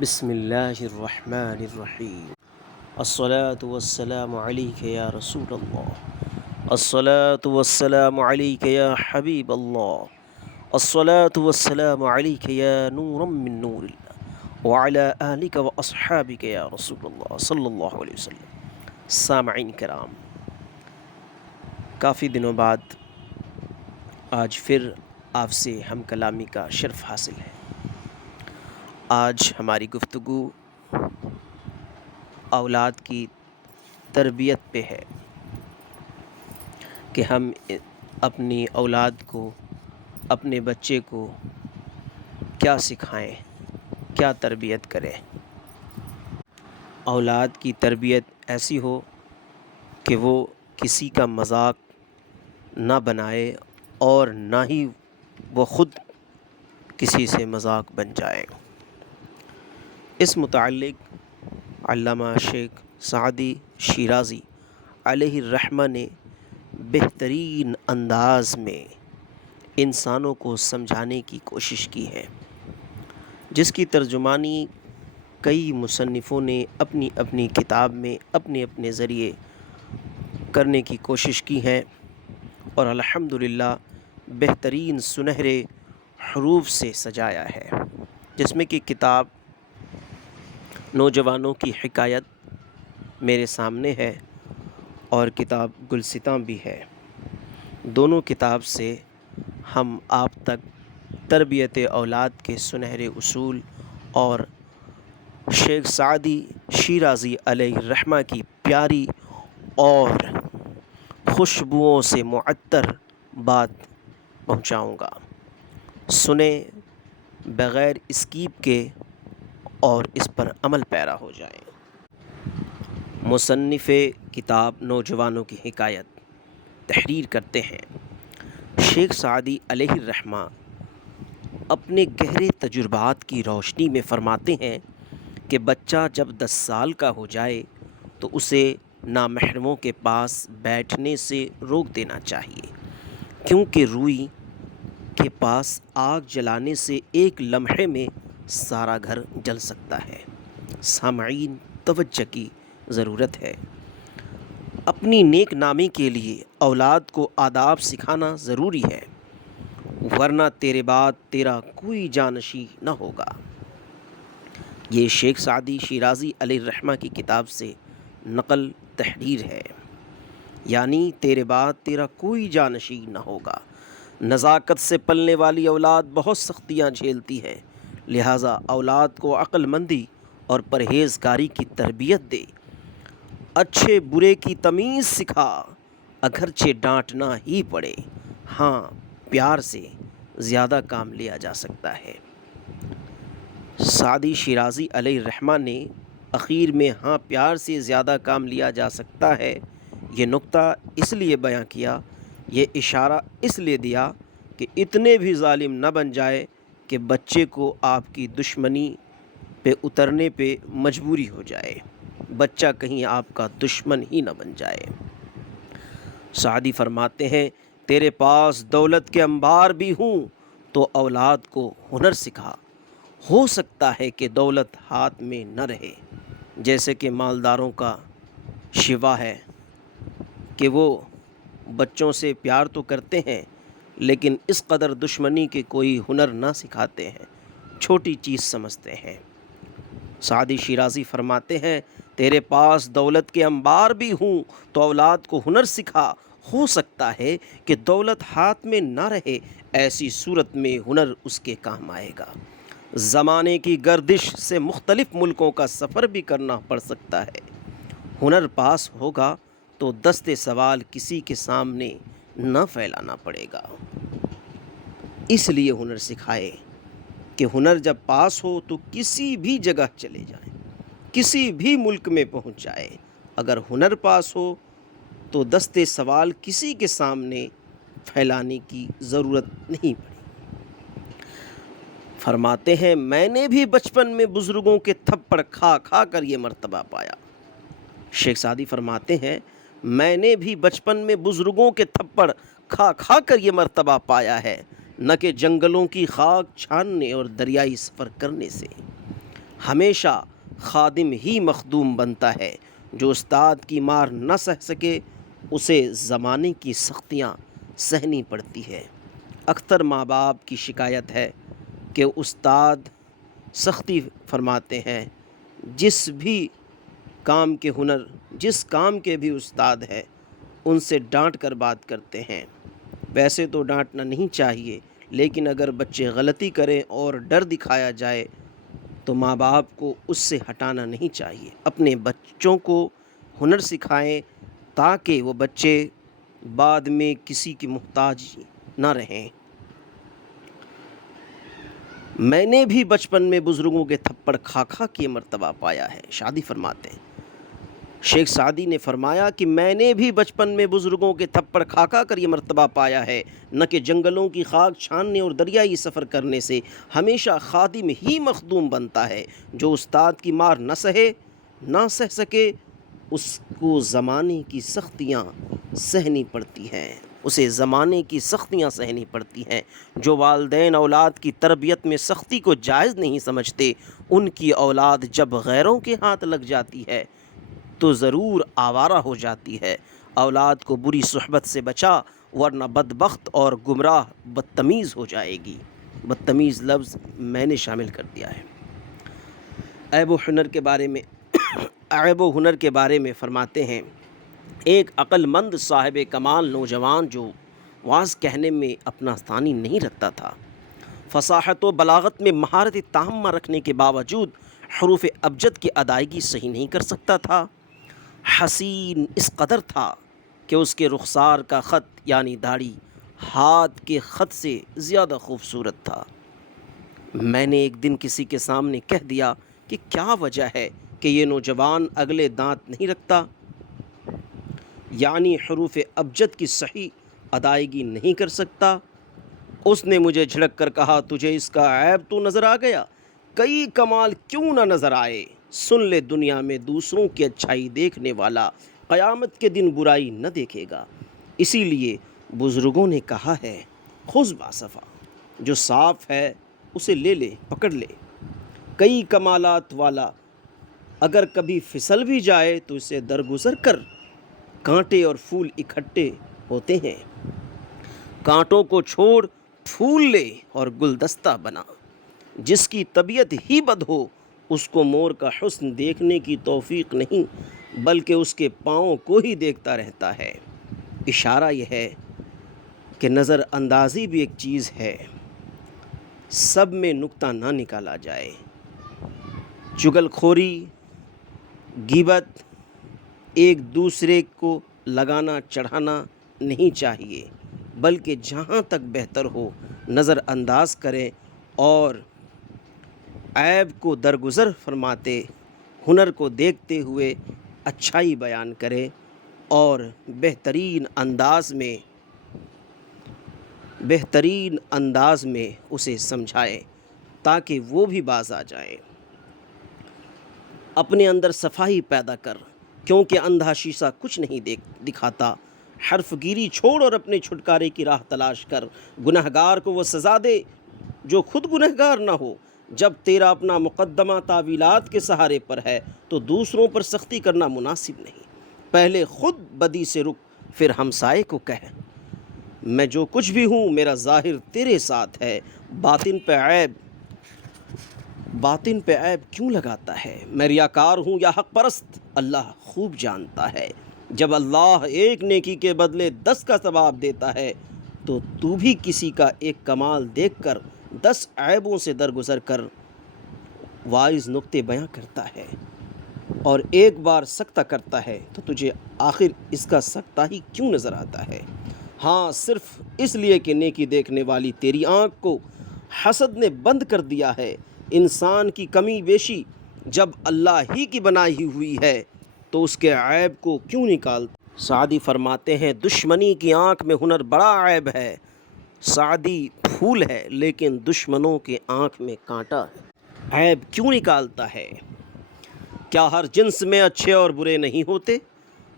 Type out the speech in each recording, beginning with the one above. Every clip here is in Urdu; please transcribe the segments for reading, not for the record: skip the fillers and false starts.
بسم اللہ الرحمن الرحیم الصلاة والسلام علیک یا رسول اللہ، الصلاة والسلام علیک یا حبیب اللہ، الصلاة والسلام علیک یا نورا من نور اللہ وعلی آلک و اصحابک یا رسول اللہ صلی اللہ علیہ وسلم۔ سامعین کرام، کافی دنوں بعد آج پھر آپ سے ہم کلامی کا شرف حاصل ہے۔ آج ہماری گفتگو اولاد کی تربیت پہ ہے کہ ہم اپنی اولاد کو، اپنے بچے کو کیا سکھائیں، کیا تربیت کریں۔ اولاد کی تربیت ایسی ہو کہ وہ کسی کا مذاق نہ بنائے اور نہ ہی وہ خود کسی سے مذاق بن جائے۔ اس متعلق علامہ شیخ سعدی شیرازی علیہ الرحمہ نے بہترین انداز میں انسانوں کو سمجھانے کی کوشش کی ہے، جس کی ترجمانی کئی مصنفوں نے اپنی اپنی کتاب میں اپنے اپنے ذریعے کرنے کی کوشش کی ہے، اور الحمدللہ بہترین سنہرے حروف سے سجایا ہے، جس میں کہ کتاب نوجوانوں کی حکایت میرے سامنے ہے اور کتاب گلستاں بھی ہے۔ دونوں کتاب سے ہم آپ تک تربیت اولاد کے سنہرے اصول اور شیخ سعدی شیرازی علیہ الرحمہ کی پیاری اور خوشبوؤں سے معطر بات پہنچاؤں گا۔ سنیں بغیر اسکیپ کے اور اس پر عمل پیرا ہو جائیں۔ مصنف کتاب نوجوانوں کی حکایت تحریر کرتے ہیں شیخ سعدی علیہ الرحمہ اپنے گہرے تجربات کی روشنی میں فرماتے ہیں کہ بچہ جب 10 سال کا ہو جائے تو اسے نامحرموں کے پاس بیٹھنے سے روک دینا چاہیے، کیونکہ روئی کے پاس آگ جلانے سے ایک لمحے میں سارا گھر جل سکتا ہے۔ سامعین، توجہ کی ضرورت ہے۔ اپنی نیک نامی کے لیے اولاد کو آداب سکھانا ضروری ہے، ورنہ تیرے بعد تیرا کوئی جانشیں نہ ہوگا۔ یہ شیخ سعدی شیرازی علیہ الرحمہ کی کتاب سے نقل تحریر ہے، یعنی تیرے بعد تیرا کوئی جانشیں نہ ہوگا۔ نزاکت سے پلنے والی اولاد بہت سختیاں جھیلتی ہے، لہٰذا اولاد کو عقل مندی اور پرہیزگاری کی تربیت دے۔ اچھے برے کی تمیز سکھا، اگرچہ ڈانٹنا ہی پڑے، ہاں پیار سے زیادہ کام لیا جا سکتا ہے۔ سعدی شیرازی علیہ الرحمہ نے اخیر میں ہاں پیار سے زیادہ کام لیا جا سکتا ہے یہ نقطہ اس لیے بیان کیا، یہ اشارہ اس لیے دیا کہ اتنے بھی ظالم نہ بن جائے کہ بچے کو آپ کی دشمنی پہ اترنے پہ مجبوری ہو جائے، بچہ کہیں آپ کا دشمن ہی نہ بن جائے۔ سعدی فرماتے ہیں تیرے پاس دولت کے انبار بھی ہوں تو اولاد کو ہنر سکھا، ہو سکتا ہے کہ دولت ہاتھ میں نہ رہے، جیسے کہ مالداروں کا شیوا ہے کہ وہ بچوں سے پیار تو کرتے ہیں لیکن اس قدر دشمنی کے کوئی ہنر نہ سکھاتے ہیں، چھوٹی چیز سمجھتے ہیں۔ سعدی شیرازی فرماتے ہیں تیرے پاس دولت کے انبار بھی ہوں تو اولاد کو ہنر سکھا، ہو سکتا ہے کہ دولت ہاتھ میں نہ رہے، ایسی صورت میں ہنر اس کے کام آئے گا۔ زمانے کی گردش سے مختلف ملکوں کا سفر بھی کرنا پڑ سکتا ہے، ہنر پاس ہوگا تو دست سوال کسی کے سامنے نہ پھیلانا پڑے گا۔ اس لیے ہنر سکھائے کہ ہنر جب پاس ہو تو کسی بھی جگہ چلے جائیں، کسی بھی ملک میں پہنچ جائے، اگر ہنر پاس ہو تو دست سوال کسی کے سامنے پھیلانے کی ضرورت نہیں پڑی۔ فرماتے ہیں میں نے بھی بچپن میں بزرگوں کے تھپڑ کھا کھا کر یہ مرتبہ پایا۔ شیخ سعدی فرماتے ہیں میں نے بھی بچپن میں بزرگوں کے تھپڑ کھا کھا کر یہ مرتبہ پایا ہے، نہ کہ جنگلوں کی خاک چھاننے اور دریائی سفر کرنے سے۔ ہمیشہ خادم ہی مخدوم بنتا ہے۔ جو استاد کی مار نہ سہ سکے اسے زمانے کی سختیاں سہنی پڑتی ہے۔ اکثر ماں باپ کی شکایت ہے کہ استاد سختی فرماتے ہیں۔ جس کام کے بھی استاد ہے ان سے ڈانٹ کر بات کرتے ہیں۔ ویسے تو ڈانٹنا نہیں چاہیے، لیکن اگر بچے غلطی کریں اور ڈر دکھایا جائے تو ماں باپ کو اس سے ہٹانا نہیں چاہیے۔ اپنے بچوں کو ہنر سکھائیں تاکہ وہ بچے بعد میں کسی کی محتاج نہ رہیں۔ میں نے بھی بچپن میں بزرگوں کے تھپڑ کھا کھا کے مرتبہ پایا ہے۔ شادی فرماتے ہیں شیخ سعدی نے فرمایا کہ میں نے بھی بچپن میں بزرگوں کے تھپڑ کھا کھا کر یہ مرتبہ پایا ہے، نہ کہ جنگلوں کی خاک چھاننے اور دریائی سفر کرنے سے۔ ہمیشہ خادم ہی مخدوم بنتا ہے۔ جو استاد کی مار نہ سہ سکے اس کو زمانے کی سختیاں سہنی پڑتی ہیں۔ جو والدین اولاد کی تربیت میں سختی کو جائز نہیں سمجھتے، ان کی اولاد جب غیروں کے ہاتھ لگ جاتی ہے تو ضرور آوارہ ہو جاتی ہے۔ اولاد کو بری صحبت سے بچا، ورنہ بدبخت اور گمراہ بدتمیز ہو جائے گی۔ بدتمیز لفظ میں نے شامل کر دیا ہے۔ عیب و ہنر کے بارے میں فرماتے ہیں، ایک عقل مند صاحب کمال نوجوان جو واعظ کہنے میں اپنا ثانی نہیں رکھتا تھا، فصاحت و بلاغت میں مہارت تامہ رکھنے کے باوجود حروف ابجد کی ادائیگی صحیح نہیں کر سکتا تھا۔ حسین اس قدر تھا کہ اس کے رخسار کا خط یعنی داڑھی ہاتھ کے خط سے زیادہ خوبصورت تھا۔ میں نے ایک دن کسی کے سامنے کہہ دیا کہ کیا وجہ ہے کہ یہ نوجوان اگلے دانت نہیں رکھتا، یعنی حروف ابجد کی صحیح ادائیگی نہیں کر سکتا۔ اس نے مجھے جھڑک کر کہا، تجھے اس کا عیب تو نظر آ گیا، کئی کمال کیوں نہ نظر آئے۔ سن لے، دنیا میں دوسروں کی اچھائی دیکھنے والا قیامت کے دن برائی نہ دیکھے گا۔ اسی لیے بزرگوں نے کہا ہے، خذ باصفا، جو صاف ہے اسے لے لے، پکڑ لے۔ کئی کمالات والا اگر کبھی پھسل بھی جائے تو اسے درگزر کر۔ کانٹے اور پھول اکٹھے ہوتے ہیں، کانٹوں کو چھوڑ، پھول لے اور گلدستہ بنا۔ جس کی طبیعت ہی بد ہو اس کو مور کا حسن دیکھنے کی توفیق نہیں، بلکہ اس کے پاؤں کو ہی دیکھتا رہتا ہے۔ اشارہ یہ ہے کہ نظر اندازی بھی ایک چیز ہے، سب میں نکتہ نہ نکالا جائے۔ چغل خوری، غیبت، ایک دوسرے کو لگانا چڑھانا نہیں چاہیے، بلکہ جہاں تک بہتر ہو نظر انداز کریں اور عیب کو درگزر فرماتے، ہنر کو دیکھتے ہوئے اچھائی بیان کریں اور بہترین انداز میں اسے سمجھائیں تاکہ وہ بھی باز آ جائیں۔ اپنے اندر صفائی پیدا کر، کیونکہ اندھا شیشہ کچھ نہیں دکھاتا۔ حرف گیری چھوڑ اور اپنے چھٹکارے کی راہ تلاش کر۔ گنہگار کو وہ سزا دے جو خود گنہگار نہ ہو۔ جب تیرا اپنا مقدمہ تعویلات کے سہارے پر ہے تو دوسروں پر سختی کرنا مناسب نہیں۔ پہلے خود بدی سے رک، پھر ہمسائے کو کہہ، میں جو کچھ بھی ہوں میرا ظاہر تیرے ساتھ ہے، باطن پہ عیب کیوں لگاتا ہے؟ میں ریاکار ہوں یا حق پرست، اللہ خوب جانتا ہے۔ جب اللہ ایک نیکی کے بدلے 10 کا ثواب دیتا ہے تو تو بھی کسی کا ایک کمال دیکھ کر 10 عیبوں سے درگزر کر واعظ نکتے بیاں کرتا ہے اور ایک بار سکتہ کرتا ہے تو تجھے آخر اس کا سکتہ ہی کیوں نظر آتا ہے؟ ہاں، صرف اس لیے کہ نیکی دیکھنے والی تیری آنکھ کو حسد نے بند کر دیا ہے۔ انسان کی کمی بیشی جب اللہ ہی کی بنائی ہوئی ہے تو اس کے عیب کو کیوں نکالتا؟ سعدی فرماتے ہیں، دشمنی کی آنکھ میں ہنر بڑا عیب ہے۔ سعدی پھول ہے لیکن دشمنوں کے آنکھ میں کانٹا ہے۔ عیب کیوں نکالتا ہے؟ کیا ہر جنس میں اچھے اور برے نہیں ہوتے؟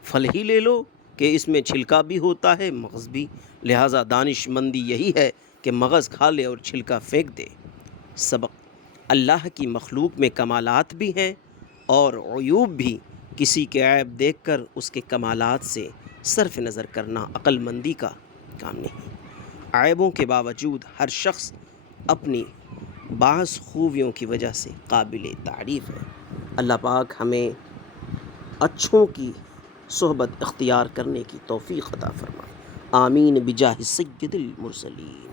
پھل ہی لے لو کہ اس میں چھلکا بھی ہوتا ہے، مغز بھی۔ لہٰذا دانش مندی یہی ہے کہ مغز کھا لے اور چھلکا پھینک دے۔ سبق اللہ کی مخلوق میں کمالات بھی ہیں اور عیوب بھی. کسی کے عیب دیکھ کر اس کے کمالات سے صرف نظر کرنا عقل مندی کا کام نہیں. عیبوں کے باوجود ہر شخص اپنی بعض خوبیوں کی وجہ سے قابل تعریف ہے. اللہ پاک ہمیں اچھوں کی صحبت اختیار کرنے کی توفیق عطا فرمائے. آمین بجاہ سید المرسلین.